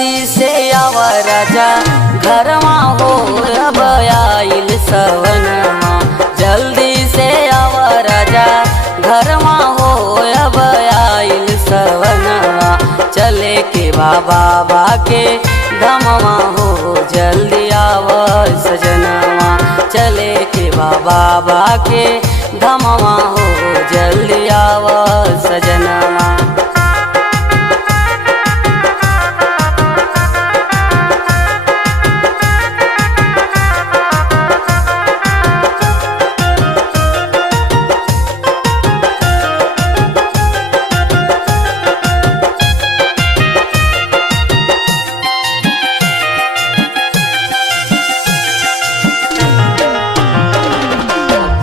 जल्दी से आवा राजा घरवा हो अब आइल सवनमा। जल्दी से आवा राजा घरवा हो अब आइल सवनमा। चले के बाबा के धमवा हो जल्दी आवा सजनवा। चले के बाबा के धमवा हो जल्दी आवा सजनवा।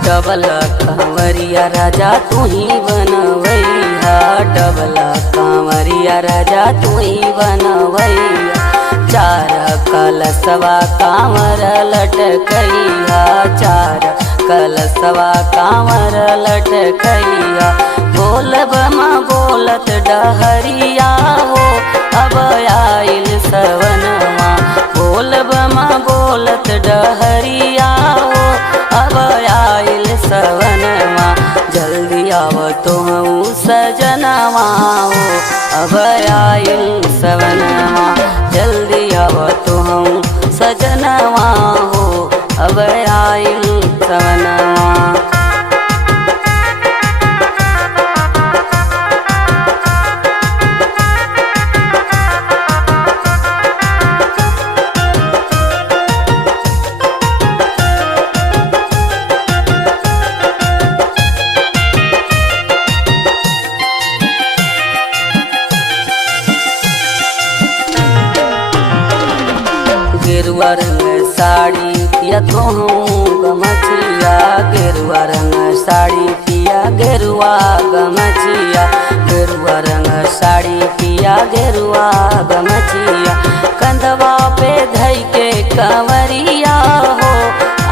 डबल कांवरिया राजा तू ही बनवैया। डबल कांवरिया राजा तू ही बनवैया। चार कलशवा कांवर लटकैया। चार कलशवा कांवर लटकैया। बोल बमा बोलत डहरिया हो अब आइल सवनवा। बोल बमा बोलत डहरिया हो अब आइल सवनवा। जल्दी आव तो सजनवा हो अब आइल सवनवा। जल्दी आव तो सजनवा हो अब आइल सवनवा। गेरुआ रंग साड़ी पिया तो गमछिया। गेरुआ रंग साड़ी पिया गेरुआ गमछिया। गेरुआ रंग साड़ी पिया गेरुआ गमछिया। कंधवा पे धई के कंवरिया हो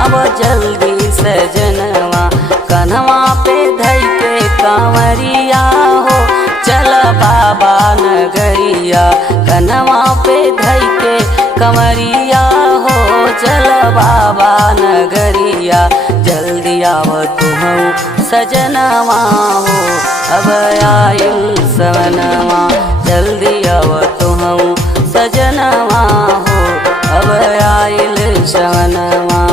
अब जल्दी सजनवा। कन्हवा पे धई के कंवरिया हो चल बाबा नगरिया। कन्हवा पे धई के कंवरिया हो चल बाबा नगरिया। जल्दी आव तू सजनवा हो अब आइल सवनवा। जल्दी आव तू सजनवा हो अब आइल सवनवा।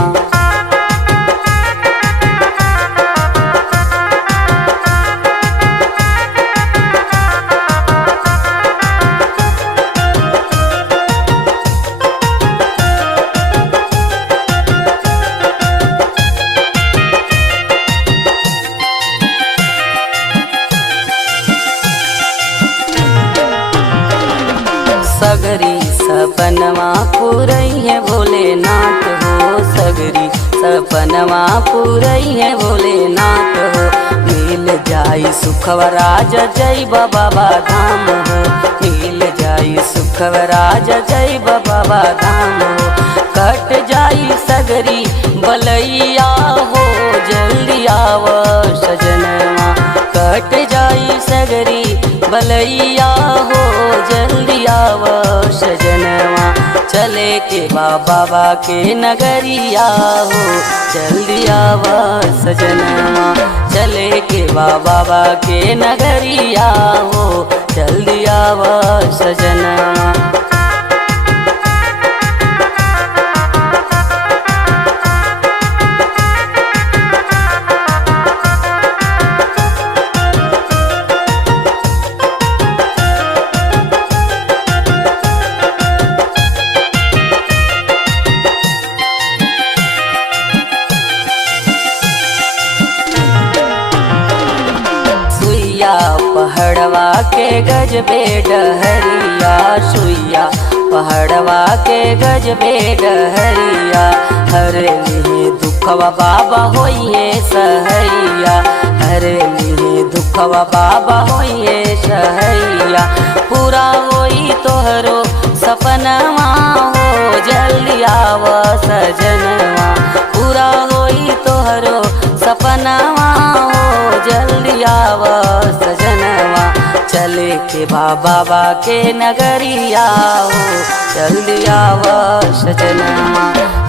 सगरी सपनवा पूरई है भोलेनाथ हो। सगरी सपनवा पूरई है भोलेनाथ हो। मिल जाई सुखवराज जय बाबा धाम हो। मिल जाई सुखवराज जय बाबा धाम हो। कट जाई सगरी बलैया हो जल्दी आव सजनवा। कट जाई सगरी बलैया हो जल्दी आव सजनवा। चले के बाबा के नगरिया हो जल्दी आव सजनवा। चले के बाबा के नगरिया हो जल्दी आव सजनवा। पहाड़वा के गजबे डहरिया। सुइया पहाड़वा के गजबे डहरिया। हरे लिए दुखवा बाबा होइए सहैया। हरे लिए दुखवा बाबा होइए सहैया। पूरा होई तोहरो सपनवा हो जल्दी आव सजनवा। पूरा होई तोहरो सपनवा हो जल्दी आव सजनवा। चले के बाबा के नगरिया हो जल्दी आव सजनवा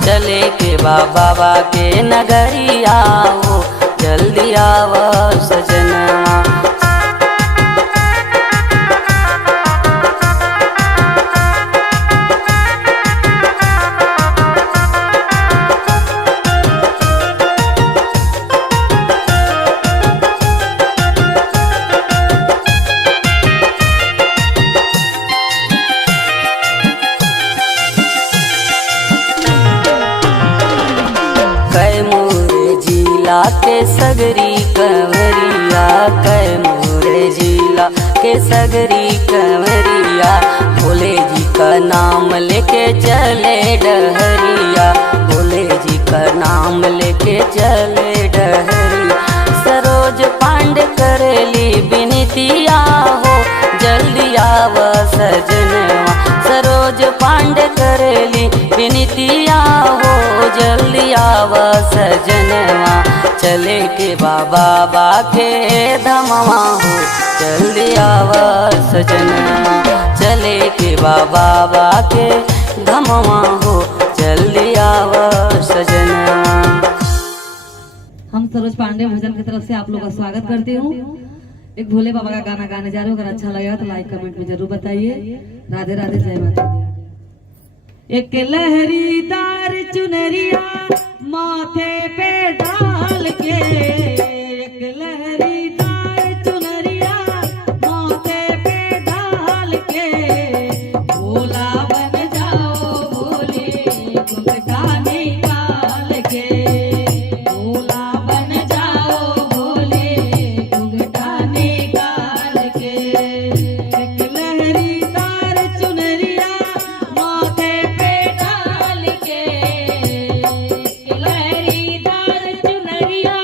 चले के बाबा के नगरिया हो जल्दी आव सजनवा। कैमूर जिला के सगरी कंवरिया कैमूर जिला के सगरी कंवरिया भोले जी का नाम लेके चले डहरिया भोले जी का नाम लेके चले डहरिया। सरोज पांडे करेली बिनतिया हो जल्दी आव सजनवा सरोज पांडे करेली बिनतिया हो जल्दी आव सजनवा चले के बाबा के धमवा हो जल्दी आव सजनवा चले के बाबा के धमवा हो जल्दी आव सजनवा। हम सरोज पांडे भजन की तरफ से आप लोग का स्वागत करती हूँ। एक भोले बाबा का गाना गाने जा रहे हो, अगर अच्छा लगेगा तो लाइक कमेंट में जरूर बताइए। राधे राधे, जय माता दी। एक लहरीदार चुनरिया माथे पे डाल के एक लहरीदार चुनरिया माथे पे डाल के भोला बन जाओ भोले घुंघटा निकाल के भोला बन जाओ भोले घुंघटा निकाल के। एक लहरीदार चुनरिया माथे पे डाल के लहरीदार चुनरिया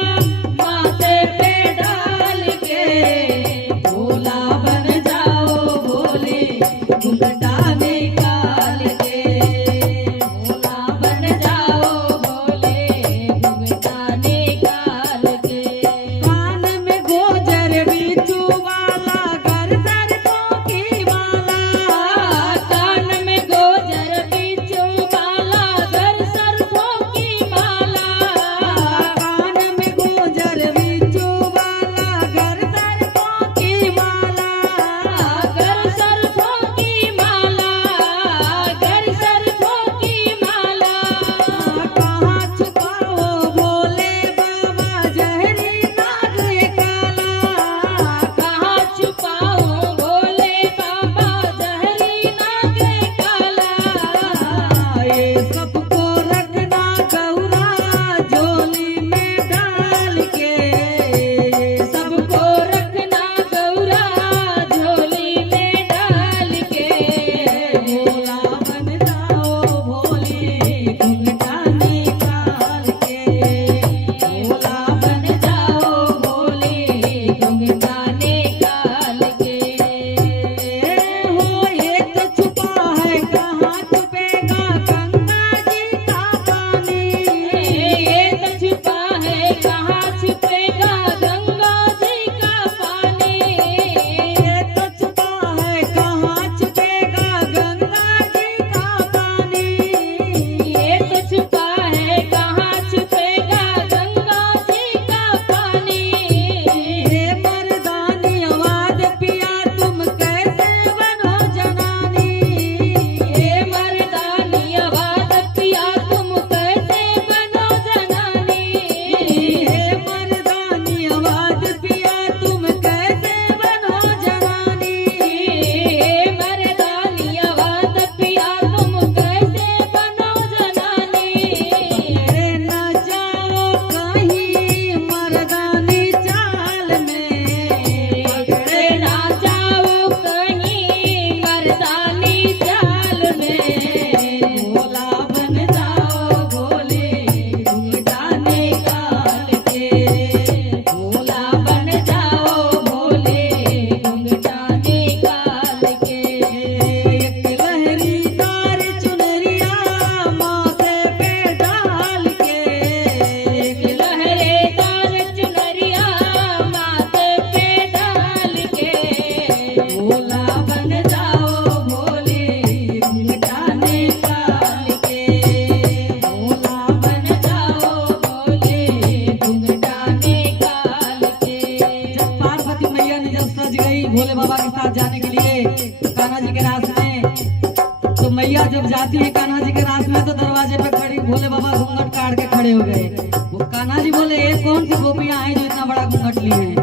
मैया जब जाती है कान्हा जी के रात में तो दरवाजे पे खड़ी भोले बाबा घूंघट काट के खड़े हो गए। वो कान्हा जी बोले ये कौन सी गोपियां आई जो इतना बड़ा घूंघट लिए हैं।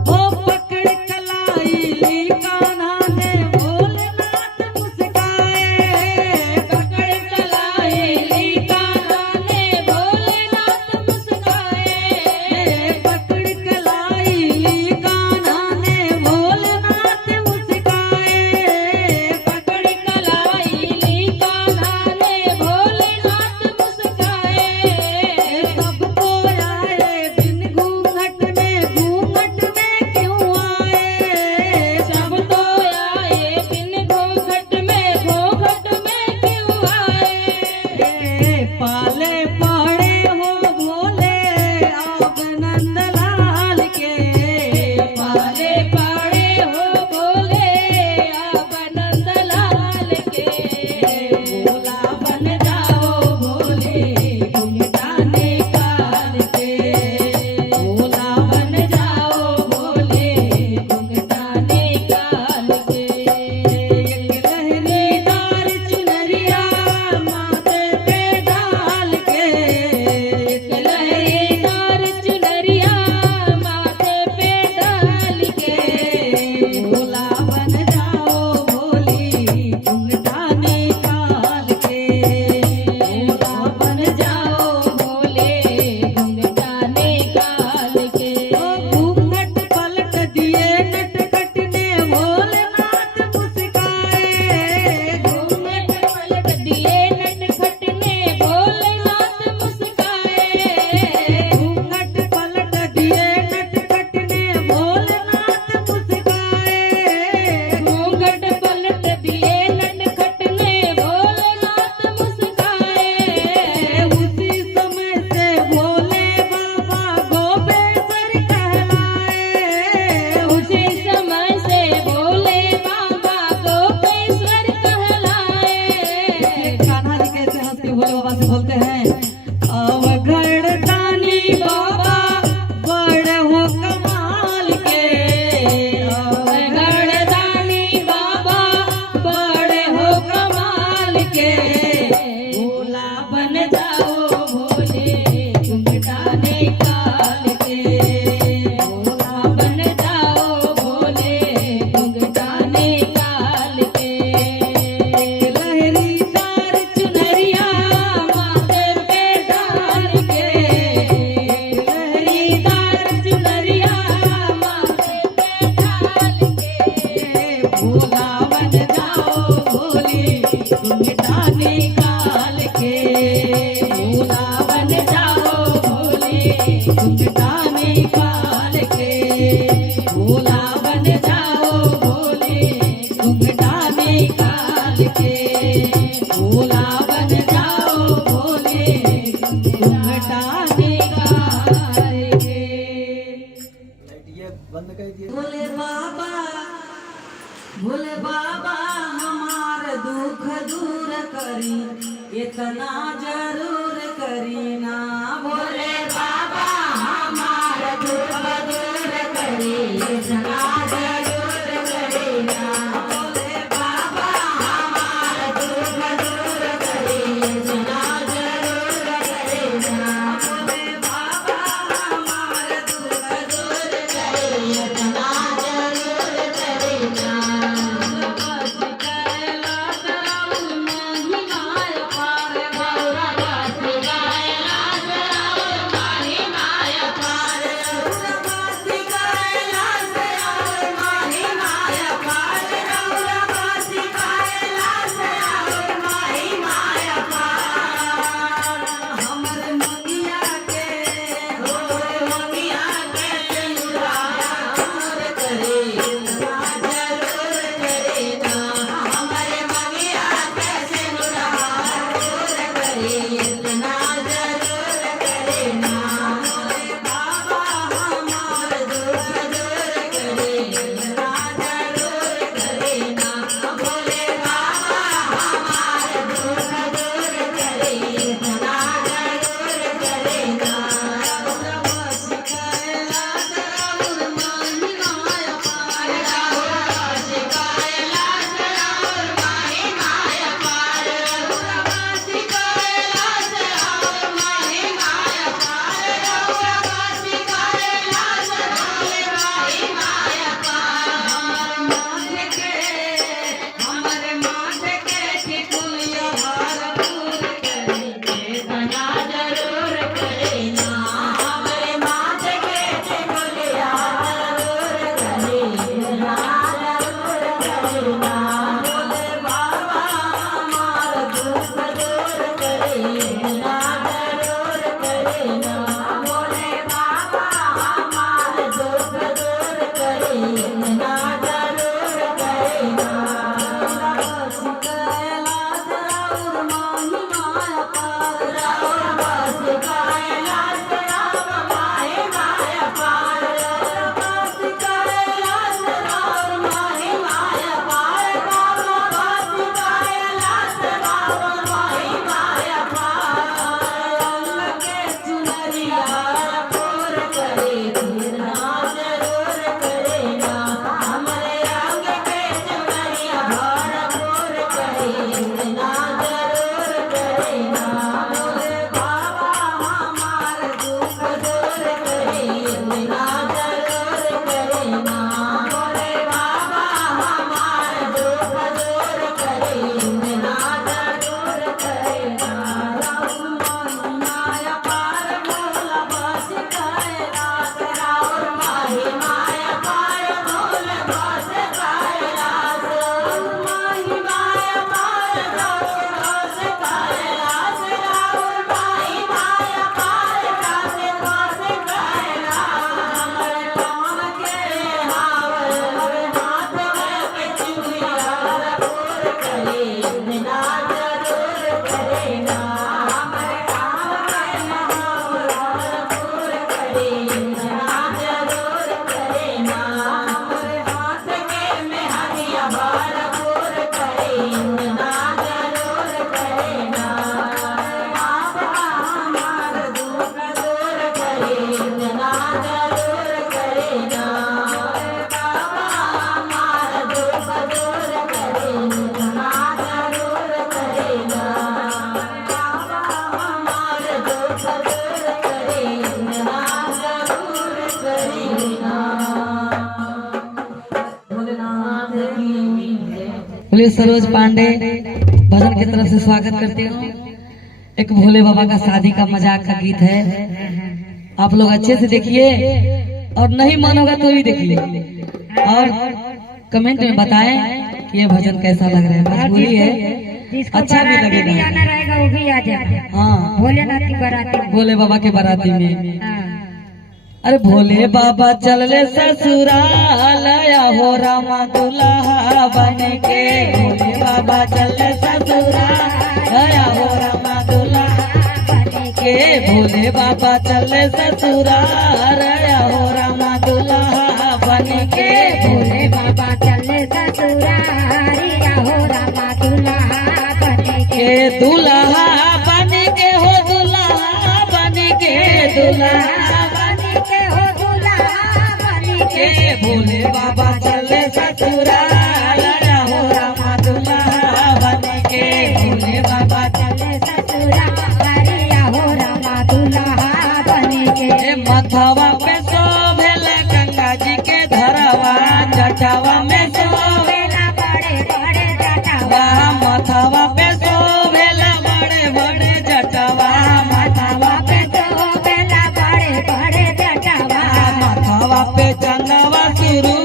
ओ पकड़ कलाई ली कान्हा ने भोलेनाथ मुस्काए, पकड़ कलाई ली कान्हा ने भोलेनाथ मुस्काए, पकड़ कलाई ली कान्हा ने भोलेनाथ मुस्काए, पकड़ कलाई ली कान्हा ने भोलेनाथ मुस्काए। सबको आए बिन घूंघट में क्यों आए, सब तो आए बिन घूंघट में क्यों आए। पाले पड़े हो भोले आप नंदलाल के, पाले पड़े हो भोले आप नंदलाल के। भोला बन जाओ भोले घूंघटा निकाल के, भोला बन जाओ भोले घूंघटा निकाल के। एक लहरीदार चुनरिया माथे पे डाल के, एक लहरीदार चुनरिया माथे पे डाल के। भोला बन जाओ भोली घूंघटा निकाल के, भोला बन जाओ भोले घूंघटा निकाल के। घूंघट पलट दिए नटखट ने भोलेनाथ मुस्काए, घूंघट पलट दिए नटखट ने भोलेनाथ मुस्काए, घूंघट पलट दिए नटखट ने भोलेनाथ मुस्काए, घूंघट पलट दिए नटखट ने भोलेनाथ मुस्काए। उसी समय से भोले बाबा गोपेश्वर कहलाए, उसी समय से भोले बाबा गोपेश्वर कहलाए। कान्हा जी कैसे हंस के भोले बाबा से बोलते हैं, अवघड़ दानी बाबा बड़ हो कमाल के, अवघड़ दानी बाबा बड़ हो कमाल के। भोला बन जाओ भोले घूंघटा निकाल के, भोला बन जाओ भोले घूंघटा निकाल के। लहरीदार चुनरिया माथे पे डाल के, लहरीदार चुनरिया माथे पे डाल के। भोला बन जाओ भोले घूंघटा निकाल के, भोला बन जाओ भोले घूंघटा निकाल के, भोला बन जाओ भोले घूंघटा निकाल के, भोला बन जाओ भोले घूंघटा निकाल के। भोले बाबा हमार दुख दूर करी, इतना जरूर करी ना। भोले बाबा हमार दुख दूर करी, इतना जरूर करी ना। भोले बाबा हमार दुख दूर करी, इतना जरूर करी ना। भोले बाबा हमार दुख दूर करी, इतना जरूर करी ना। बस कैलाश राउल महिमाए पार, बस कैलाश राउल बोलिए सरोज पांडे भजन की तरफ से स्वागत करती हूँ। एक भोले बाबा का शादी का मजाक का गीत है, आप लोग अच्छे से देखिए और नहीं मन होगा तो भी देखिए और कमेंट में बताएं कि ये भजन कैसा लग रहा है। मजबूरी है, अच्छा भी लगेगा। आना रहेगा वो भी आ जाए। हाँ, भोलेनाथ की बाराती में। भोले बाबा के बाराती में। हाँ। अरे भोले बाबा चलले ससुराल हो रामा दुल्हा बन के। भोले बाबा चलले ससुराल हो रामा दुल्हा बन के। भोले बाबा चलले ससुराल हो रामा दुल्हा बन के। भोले बाबा चले ससुरारिया हो रामा दुल्हा बन के। दुल्हा बन के हो दुल्हा बन के दुल्हा बन के हो दुल्हा बन के। भोले बाबा चले ससुराल हो रामा दुल्हा बन के। भोले बाबा चले ससुरारिया हो रामा दुल्हा बन के। मथवा पे शोभेल गंगा जी के धरवा, जटावा में शोभे बेला बड़े बड़े जटावा। मथवा पे शोभेल बड़े बड़े जटावा। माथावा पे तो बेला बड़े बड़े जटावा। मथवा पे चंदवा शुरू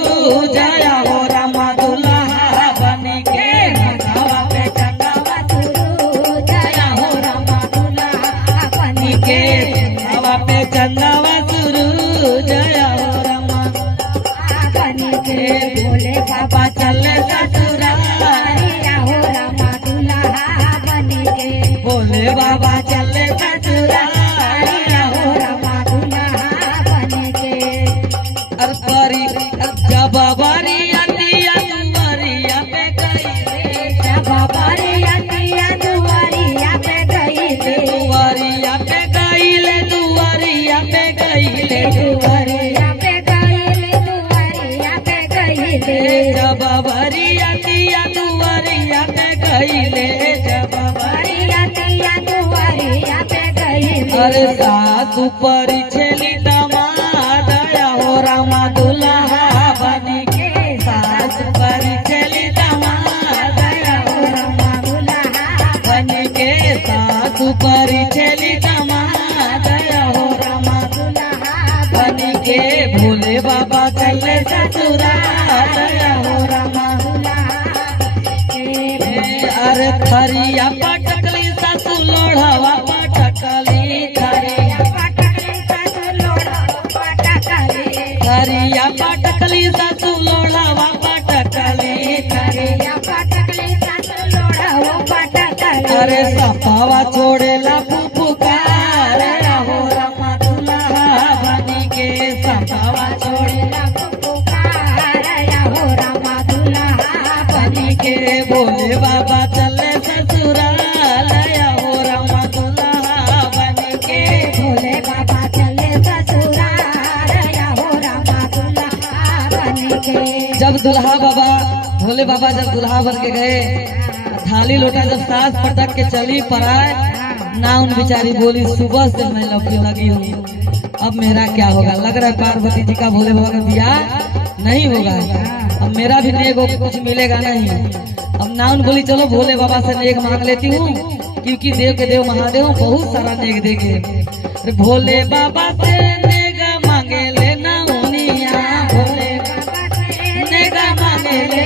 जया हो रामा दुल्हा बन के। मथवा पे चंदवा शुरू जया हो रामा दुल्हा बन के। के। मथवा पे चंदवा शुरू जया हो रामा बन के। भोले बाबा चले ससुराल। बारिया हो रामा दुल्हा बन के। भोले बाबा चले ससुराल। बारिया हो रामा दुल्हा बन के। अरपरी जब बरिया दिया दुआरिया पे गई। जब बारिया दिया दुआरिया पे गई ले। दुआरिया पे गईले दुआरिया पे गईले दुआरिया पे गई ले। दुआरिया पे गई ले। जब बरिया दिया दुआरिया पे गईले। जब बारिया दिया दुआरिया पे गई ले। अरे सासु परी छेली दमाद हो रामा दुल्हा बन के। सासु परी छेली दमाद हो रामा दुल्हा बन के। सासु परी छेली दमाद हो रामा दुल्हा बन के। भोले बाबा चले ससुराल हो रामा अरे थरिया पटकली ससु लोढ़वा पटकली। थरिया पटकली ससु लोढ़वा पटकली। अरे सपावा छोड़ेला फुफुकार हो रामा दुल्हा बन के। सपावा छोड़ेला बन के। भोले बाबा चले ससुराल हो रामा दुल्हा बन के। भोले बाबा चले ससुराल हो रामा दुल्हा बन के। जब दुल्हा बाबा भोले बाबा जब दुल्हा बन के गए, थाली लोटा जब सास पटक के चली पराए, ना उन बेचारी बोली सुबह से मैं लगी हूँ, अब मेरा क्या होगा। लग रहा है पार्वती जी का भोले बाबा का ब्याह नहीं होगा, अब मेरा भी नेक कुछ मिलेगा नहीं। अब नाउन बोली चलो भोले बाबा से नेक मांग लेती हूँ, क्योंकि देव के देव महादेव बहुत सारा नेक देंगे। भोले बाबा से नेक मांगे ले नाउनिया। भोले नेक मांगे ले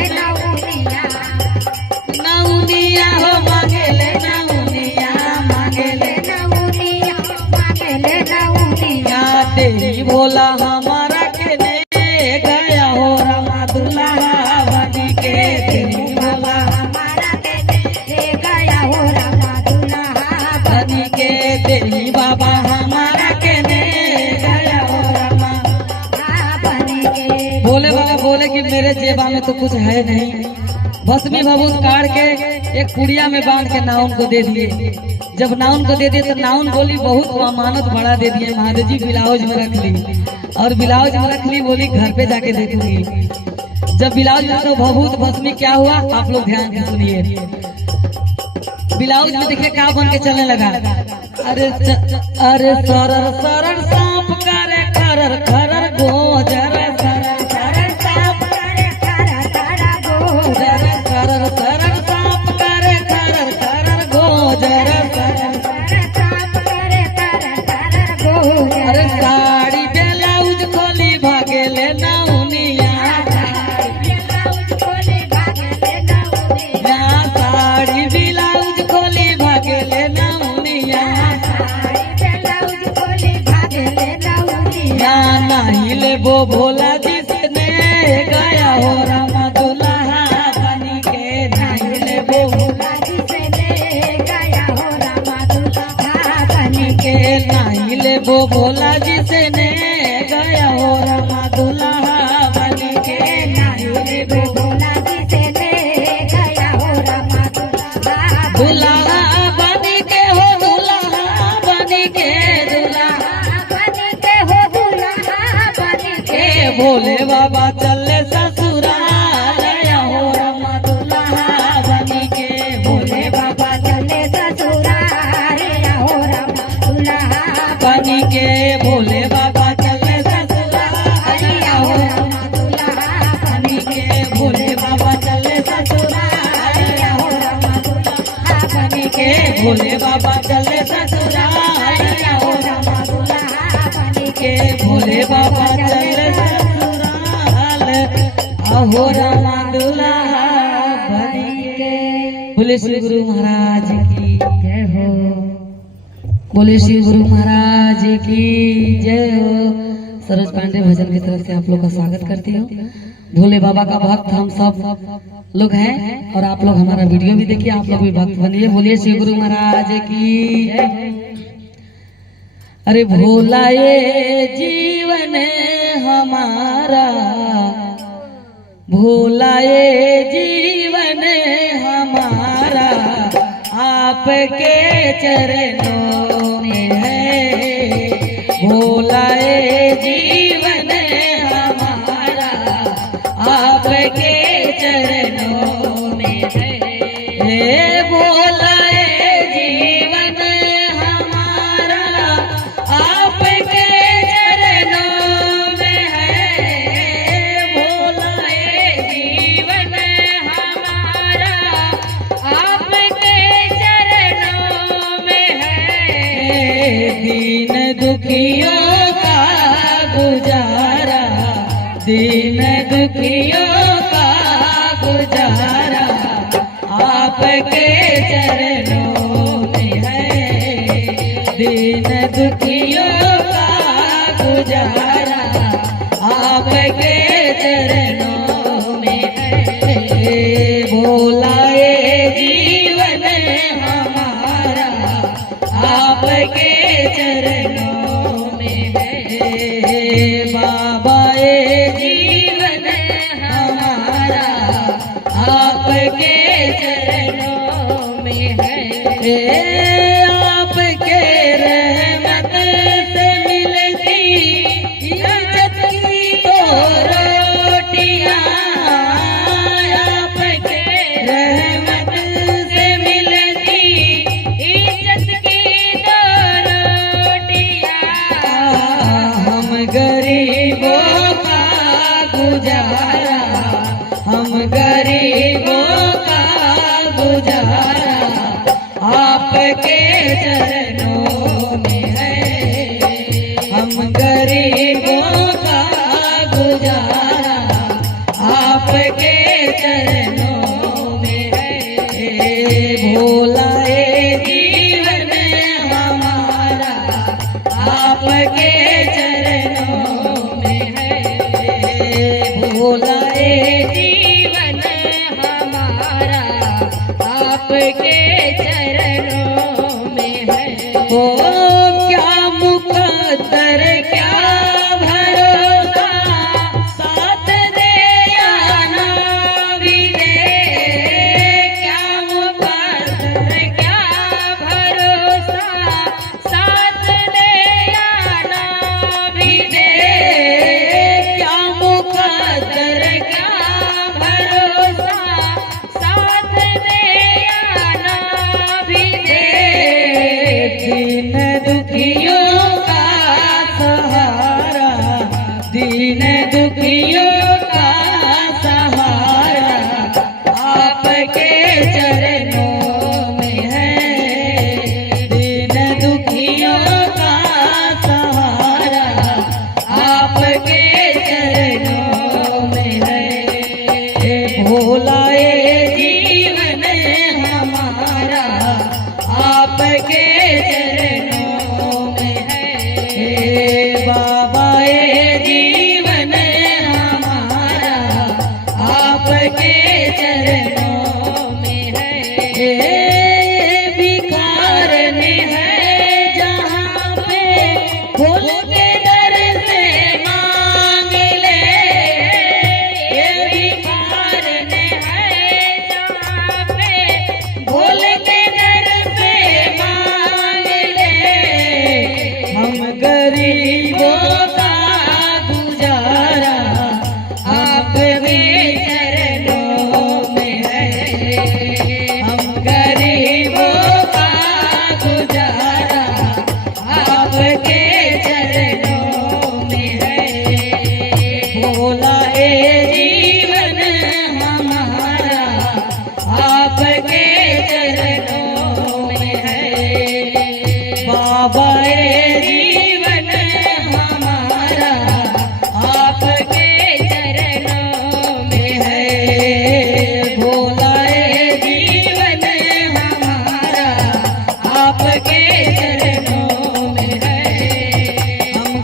नाउनिया हो मांगे ले नाउनिया। मांगे ले नाउनिया। तेरी भोला हमारा के ने गया हो रामा दुल्हा बन के। तेरी भोला बन के। तेरी बाबा हमारा के ने गया हो रामा। भोले बाबा बोले कि मेरे जेबा में तो कुछ है नहीं। भस्मी भभूत काट के एक पुड़िया में बांध के नाउन को दे दिए। जब नाउन को दे दिए तो नाउन बोली बहुत अमानत बड़ा दे दिए महादेव जी, ब्लाउज में रख ली। और ब्लाउज में रख ली, बोली घर पे जाके देखूंगी। जब ब्लाउज में तो भभूत भस्मी क्या हुआ आप लोग ध्यान से सुनिए। ब्लाउज में देखिए क्या बन के चलने लगा। अरे सरर सरर सांप करे खरर खरर गोजर। सरर सरर सांप करे खरर खरर गोजर। सरर सरर वो भोला जी से ने गया हो रामा दुल्हा बन के। नहीं रे वो भोला जी से ले गया हो रामा दुल्हा दुल्हा बन के हो दुल्हा बन के दुल्हा बन के हो दुल्हा बन के। भोले बाबा चले ससुराल हो रामा दुल्हा बन के। भोले बाबा चले ससुराल हो रामा दुल्हा बन के भोले बाबा चले ससुराल हो रामा दुल्हा बन के भोले बाबा चले ससुराल हो रामा दुल्हा बन के भोले बाबा चले ससुराल हो रामा दुल्हा बन के भोले बाबा चले ससुराल हो रामा दुल्हा बन के। बोले श्री गुरु महाराज की जय हो। बोले श्री गुरु महाराज की जय हो। सरोज पांडे भजन की तरफ से आप लोग का स्वागत करती हूँ। भोले बाबा का भक्त हम सब लोग हैं और आप लोग हमारा वीडियो भी देखिए, आप लोग भी भक्त बनिए। बोलिए श्री गुरु महाराज की जय। अरे भोला ये जीवन हमारा, भोला ये जीवन हमारा आपके चरणों में है। भोला ये जीवन हमारा आपके चरणों में है। हे भोला ये जीवन हमारा आपके चरणों में है। भोला ये जीवन हमारा आपके चरणों में है। दीन दुखियों का गुजारा, दीन दुखियों का गुजारा आपके चरणों में है। दीन दुखियों का गुजारा आपके चरणों में है। भोला ये जीवन हमारा आपके चरणों में है। बाबा ये जीवन हमारा आपके चरणों में है। आपके रहमत से मिलती इज्जत की दो रोटियां। आपके रहमत से मिलती इज्जत की दो रोटियां। हम गरीबों का गुजारा, हम गरीबों का गुजारा आपके चरणों में है। हम गरीबों का गुजारा आपके चरणों में है। भोला ये जीवन हमारा आपके चरणों में है। भोला ये जीवन हमारा आपके चरणों में है। ओ क्या मुकद्दर क्या भरोसा, साथ दे या ना भी दे। क्या मुकद्दर क्या भरोसा, साथ दे या ना भी दे। क्या मुकद्दर क्या भरोसा, साथ दे या ना भी दे। दीन दुखियों का सहारा, दीन दुखियों का सहारा आपके चरणों में है। दीन दुखियों का सहारा आपके चरणों में है। भोला ये जीवन हमारा आपके चरणों में है। बाबा ये जीवन हमारा आपके चरणों में है। भिखारन है जहाँ पे हो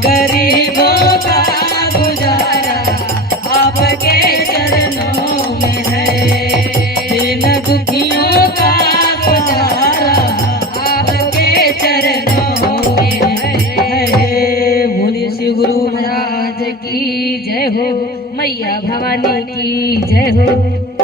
गरीबों का गुजारा आपके चरणों में है, दीन दुखियों का गुजारा आपके चरणों में है। बोलिए श्री गुरु महाराज की जय हो, मैया भवानी की जय हो।